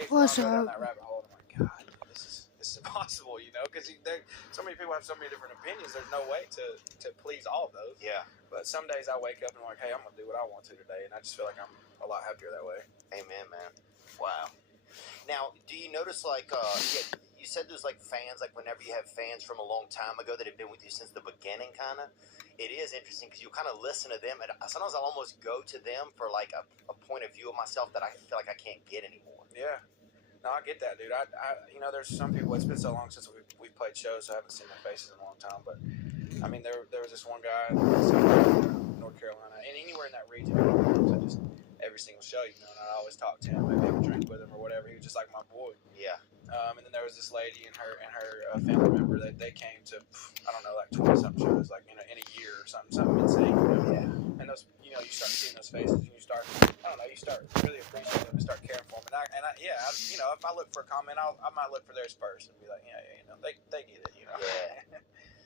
occasionally What's I'll go down up? that rabbit hole and I'm like, God, this is impossible, you know, because so many people have so many different opinions. There's no way to please all of those. Yeah. But some days I wake up and I'm like, hey, I'm gonna do what I want to today, and I just feel like I'm a lot happier that way. Amen, man. Wow. Now, do you notice you said there's like fans, like whenever you have fans from a long time ago that have been with you since the beginning, kind of. It is interesting because you kind of listen to them, and sometimes I'll almost go to them for like a point of view of myself that I feel like I can't get anymore. Yeah. No, I get that, dude. I there's some people. It's been so long since we've played shows, so I haven't seen their faces in a long time. But I mean, there was this one guy in North Carolina, and anywhere in that region, to just every single show, you know. And I always talk to him, maybe have a drink with him or whatever. He was just like my boy. Yeah. And then there was this lady and her family member that they came to, I don't know, like 20-something shows, like in a year or something insane. You know? Yeah. And those, you start seeing those faces, and you start, I don't know, you start really appreciating them and start caring for them. If I look for a comment, I might look for theirs first and be like, they get it, you know. Yeah.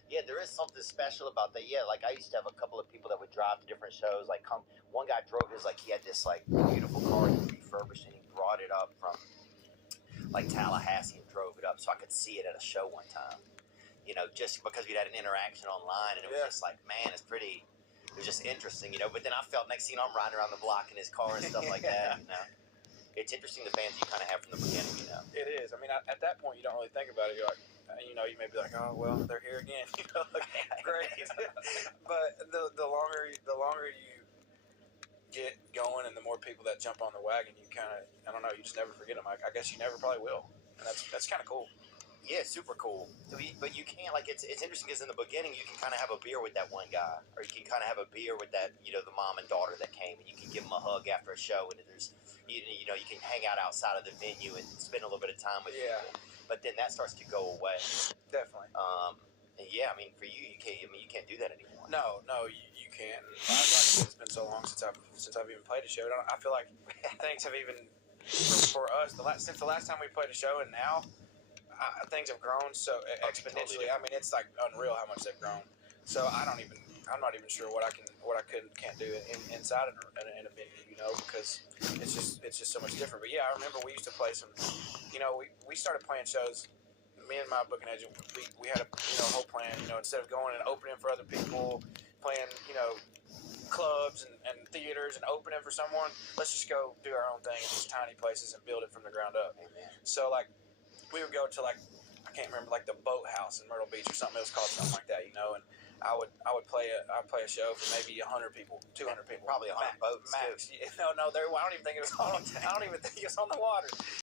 Yeah, there is something special about that. Yeah, like I used to have a couple of people that would drive to different shows. Like, one guy drove his, like, he had this like beautiful car he refurbished, and he brought it up from like Tallahassee and drove it up so I could see it at a show one time. You know, just because we'd had an interaction online, and it was just like, man, it was just interesting, you know. But then I felt next thing I'm riding around the block in his car and stuff like that. You know, it's interesting the fans you kind of have from the beginning. You know, it is. I mean, at that point, you don't really think about it. You're like, you may be like, oh well, they're here again. You know, like, great. But the longer you get going, and the more people that jump on the wagon, you kind of, I don't know, you just never forget them. I guess you never probably will, and that's kind of cool. Yeah, super cool. But you can't, like, it's interesting because in the beginning you can kind of have a beer with that one guy, or you can kind of have a beer with that, the mom and daughter that came, and you can give them a hug after a show, and there's, you can hang out outside of the venue and spend a little bit of time with people. But then that starts to go away. Definitely. And yeah, I mean, for you, you can't do that anymore. No, you can't. It's been so long since I've even played a show. I feel like things have even for us since the last time we played a show, and now. Things have grown so exponentially. I mean, it's like unreal how much they've grown. So I'm not even sure what I can't do inside in a venue, because it's just so much different. But yeah, I remember we used to play some, we started playing shows. Me and my booking agent, we had a whole plan. Instead of going and opening for other people, playing clubs and theaters and opening for someone, let's just go do our own thing in these tiny places and build it from the ground up. Amen. So like. We would go to I can't remember, like the Boathouse in Myrtle Beach or something. It was called something like that, and I'd play a show for maybe 100 people, 200 people, probably 100 boats max. too. No, I don't even think it was on. I don't even think it was on the water.